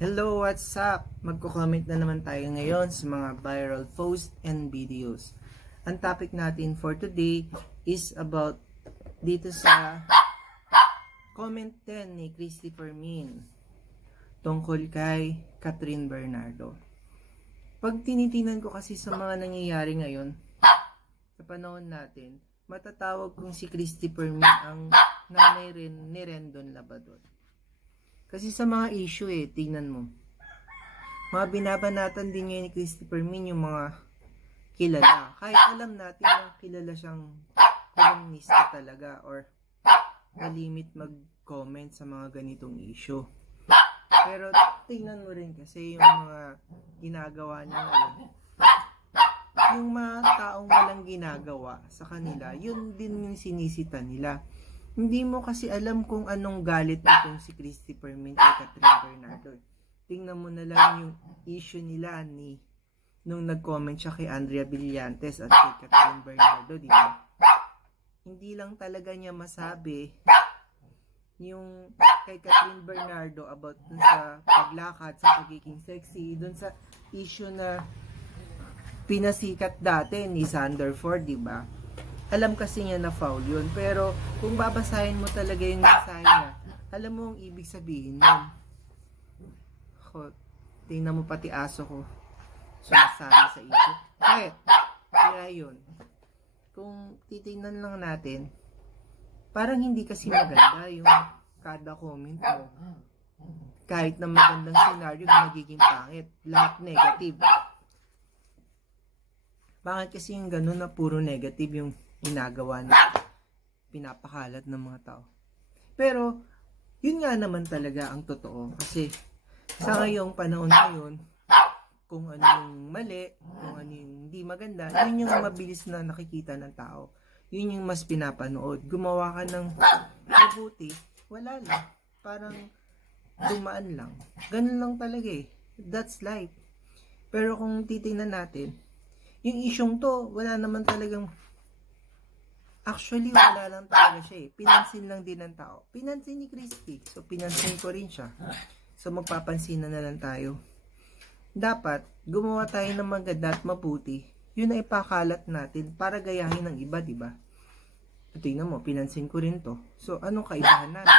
Hello, what's up? Magko-comment na naman tayo ngayon sa mga viral posts and videos. Ang topic natin for today is about dito sa comment 10 ni Christopher Min tungkol kay Catherine Bernardo. Pag tinitinan ko kasi sa mga nangyayari ngayon sa panahon natin, matatawag kong si Christopher Min ang nanay rin ni Rendon Labrador. Kasi sa mga issue tingnan mo. Mga binabanatan din ngayon ni Christopher Min yung mga kilala. Kahit alam natin na kilala siyang kolumnista talaga or malimit mag-comment sa mga ganitong issue. Pero tingnan mo rin kasi yung mga ginagawa niya ngayon. Yung mga taong walang ginagawa sa kanila, yun din yung sinisita nila. Hindi mo kasi alam kung anong galit nitong si Christopher Min kay Catherine Bernardo. Tingnan mo na lang yung issue nila nung nag-comment siya kay Andrea Villantes at kay Catherine Bernardo, di ba? Hindi lang talaga niya masabi yung kay Catherine Bernardo about dun sa paglakad, sa pagiging sexy, dun sa issue na pinasikat dati ni Sander Ford, di ba? Alam kasi niya na foul yun. Pero kung babasahin mo talaga yung mensahe niya, alam mo ang ibig sabihin yun. Tingnan mo pati aso ko sumasabi sa issue. Kaya yun. Kung titingnan lang natin, parang hindi kasi maganda yung kada comment mo. Kahit na magandang scenario, magiging pangit. Lahat negative. Bakit kasi yung ganun na puro negative yung ginagawa na pinapakalat ng mga tao? Pero yun nga naman talaga ang totoo, kasi sa ngayong panahon ngayon, kung ano yung mali, kung ano yung hindi maganda, yun yung mabilis na nakikita ng tao, yun yung mas pinapanood. Gumawa ka ng mabuti, wala lang, parang dumaan lang, ganun lang talaga that's life. Pero kung titingnan natin yung isyong to, wala naman talagang, actually wala lang talaga siya pinansin lang din ng tao. Pinansin ni Christy, so pinansin ko rin siya. So magpapansin na lang tayo. Dapat gumawa tayo ng maganda at mabuti. Yun ay ipakalat natin para gayahin ng iba, diba? Tingnan mo, pinansin ko rin to. So anong kaibahan natin?